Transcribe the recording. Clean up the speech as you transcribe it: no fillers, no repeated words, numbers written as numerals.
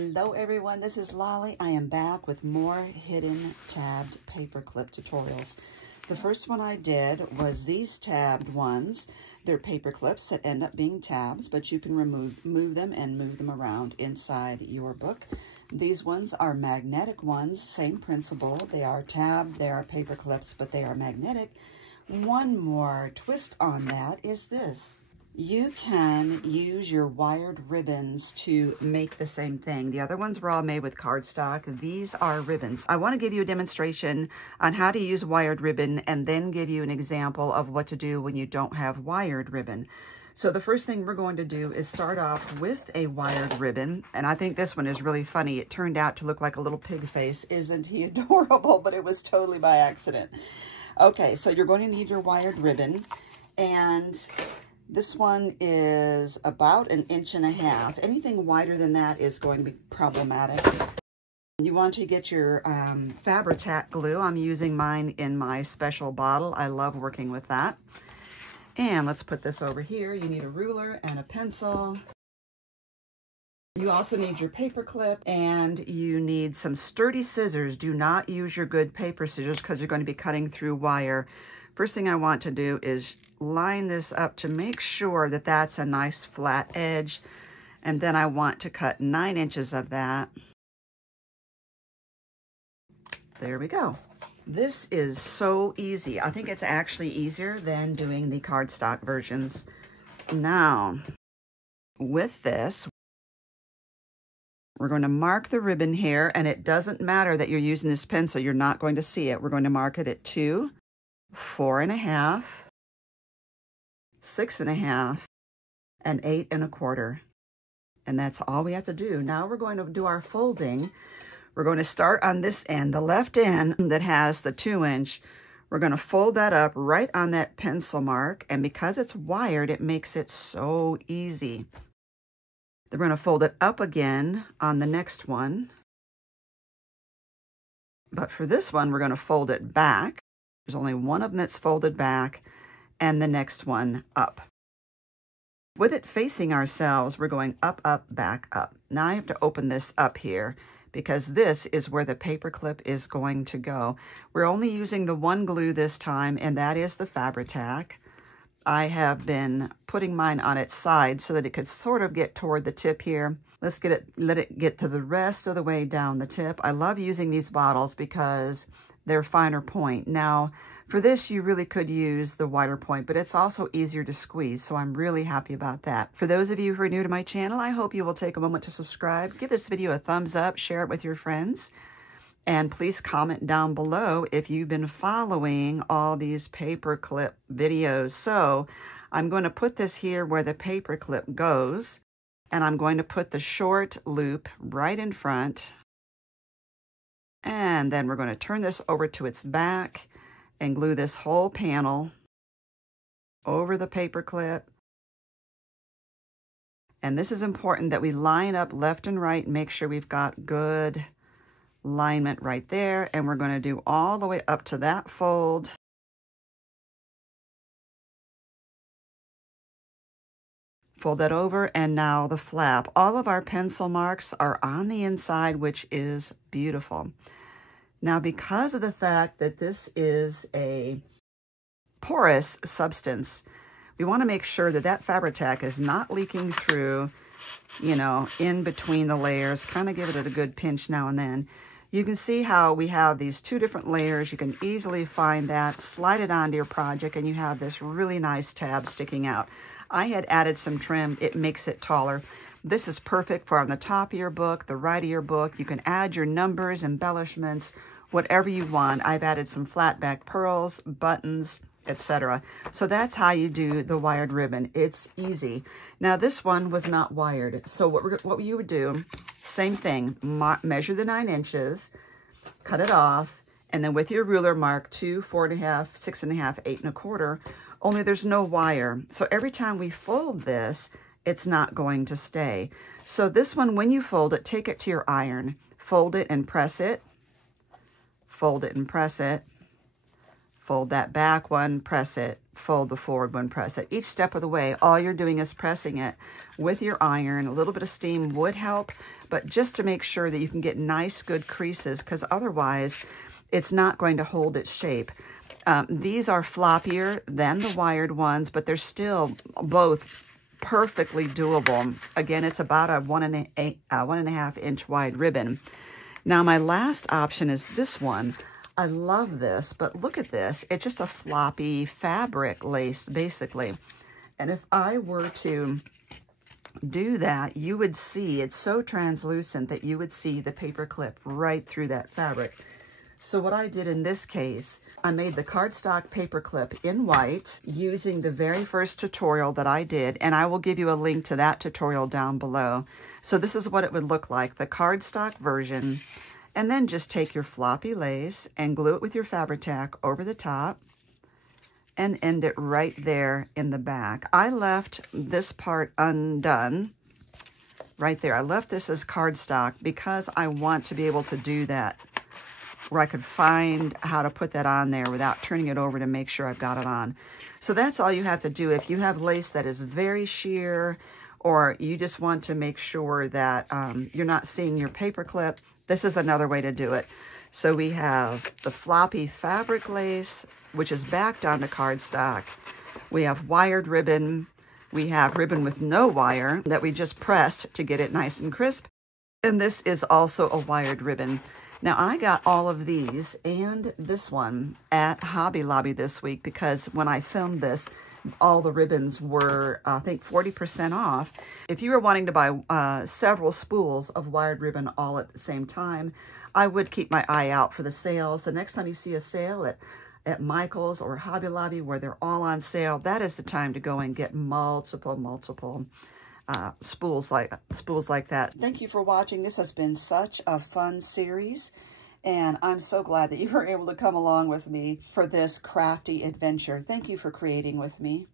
Hello everyone, this is Lolly. I am back with more hidden tabbed paperclip tutorials. The first one I did was these tabbed ones. They're paper clips that end up being tabs, but you can move them and move them around inside your book. These ones are magnetic ones, same principle. They are tabbed, they are paper clips, but they are magnetic. One more twist on that is this. You can use your wired ribbons to make the same thing. The other ones were all made with cardstock. These are ribbons. I want to give you a demonstration on how to use wired ribbon and then give you an example of what to do when you don't have wired ribbon. So the first thing we're going to do is start off with a wired ribbon. And I think this one is really funny. It turned out to look like a little pig face. Isn't he adorable? But it was totally by accident. Okay, so you're going to need your wired ribbon. And this one is about 1.5 inches. Anything wider than that is going to be problematic. You want to get your Fabri-Tac glue. I'm using mine in my special bottle. I love working with that. And let's put this over here. You need a ruler and a pencil. You also need your paper clip and you need some sturdy scissors. Do not use your good paper scissors because you're going to be cutting through wire. First thing I want to do is line this up to make sure that that's a nice flat edge. And then I want to cut 9 inches of that. There we go. This is so easy. I think it's actually easier than doing the cardstock versions. Now, with this, we're going to mark the ribbon here, and it doesn't matter that you're using this pencil. You're not going to see it. We're going to mark it at 2, 4.5, 6.5, and 8 1/4. And that's all we have to do. Now we're going to do our folding. We're going to start on this end, the left end that has the 2-inch. We're going to fold that up right on that pencil mark. And because it's wired, it makes it so easy. Then we're going to fold it up again on the next one. But for this one, we're going to fold it back. There's only one of them that's folded back, and the next one up. With it facing ourselves, we're going up, up, back, up. Now I have to open this up here because this is where the paper clip is going to go. We're only using the one glue this time, and that is the Fabri-Tac. I have been putting mine on its side so that it could sort of get toward the tip here. Let's let it get to the rest of the way down the tip. I love using these bottles because they're finer point. Now, for this, you really could use the wider point, but it's also easier to squeeze, so I'm really happy about that. For those of you who are new to my channel, I hope you will take a moment to subscribe. Give this video a thumbs up, share it with your friends, and please comment down below if you've been following all these paperclip videos. So I'm going to put this here where the paperclip goes, and I'm going to put the short loop right in front. And then we're going to turn this over to its back and glue this whole panel over the paper clip. And this is important that we line up left and right and make sure we've got good alignment right there. And we're going to do all the way up to that fold. Fold that over, and now the flap. All of our pencil marks are on the inside, which is beautiful. Now, because of the fact that this is a porous substance, we want to make sure that that Fabri-Tac is not leaking through, you know, in between the layers. Kind of give it a good pinch now and then. You can see how we have these 2 different layers. You can easily find that, slide it onto your project, and you have this really nice tab sticking out. I had added some trim. It makes it taller. This is perfect for on the top of your book, the right of your book. You can add your numbers, embellishments, whatever you want. I've added some flat back pearls, buttons, etc. So that's how you do the wired ribbon. It's easy. Now this one was not wired. So what you would do, same thing, measure the 9 inches, cut it off, and then with your ruler mark 2, 4.5, 6.5, 8 1/4. Only there's no wire. So every time we fold this, it's not going to stay. So this one, when you fold it, take it to your iron, fold it and press it, fold it and press it, fold that back one, press it, fold the forward one, press it. Each step of the way, all you're doing is pressing it with your iron. A little bit of steam would help, but just to make sure that you can get nice, good creases, because otherwise it's not going to hold its shape. These are floppier than the wired ones, but they're still both perfectly doable. Again, it's about a 1.5 inch wide ribbon. Now, my last option is this one. I love this, but look at this. It's just a floppy fabric lace, basically. And if I were to do that, you would see, it's so translucent that you would see the paper clip right through that fabric. So what I did in this case, I made the cardstock paper clip in white using the very first tutorial that I did, and I will give you a link to that tutorial down below. So this is what it would look like, the cardstock version, and then just take your floppy lace and glue it with your Fabri-Tac over the top and end it right there in the back. I left this part undone right there. I left this as cardstock because I want to be able to do that, where I could find how to put that on there without turning it over to make sure I've got it on. So that's all you have to do. If you have lace that is very sheer, or you just want to make sure that you're not seeing your paper clip, this is another way to do it. So we have the floppy fabric lace, which is backed onto cardstock. We have wired ribbon. We have ribbon with no wire that we just pressed to get it nice and crisp. And this is also a wired ribbon. Now, I got all of these and this one at Hobby Lobby this week because when I filmed this, all the ribbons were, I think, 40% off. If you were wanting to buy several spools of wired ribbon all at the same time, I would keep my eye out for the sales. The next time you see a sale at Michael's or Hobby Lobby where they're all on sale, that is the time to go and get multiple spools like that. Thank you for watching. This has been such a fun series, and I'm so glad that you were able to come along with me for this crafty adventure. Thank you for creating with me.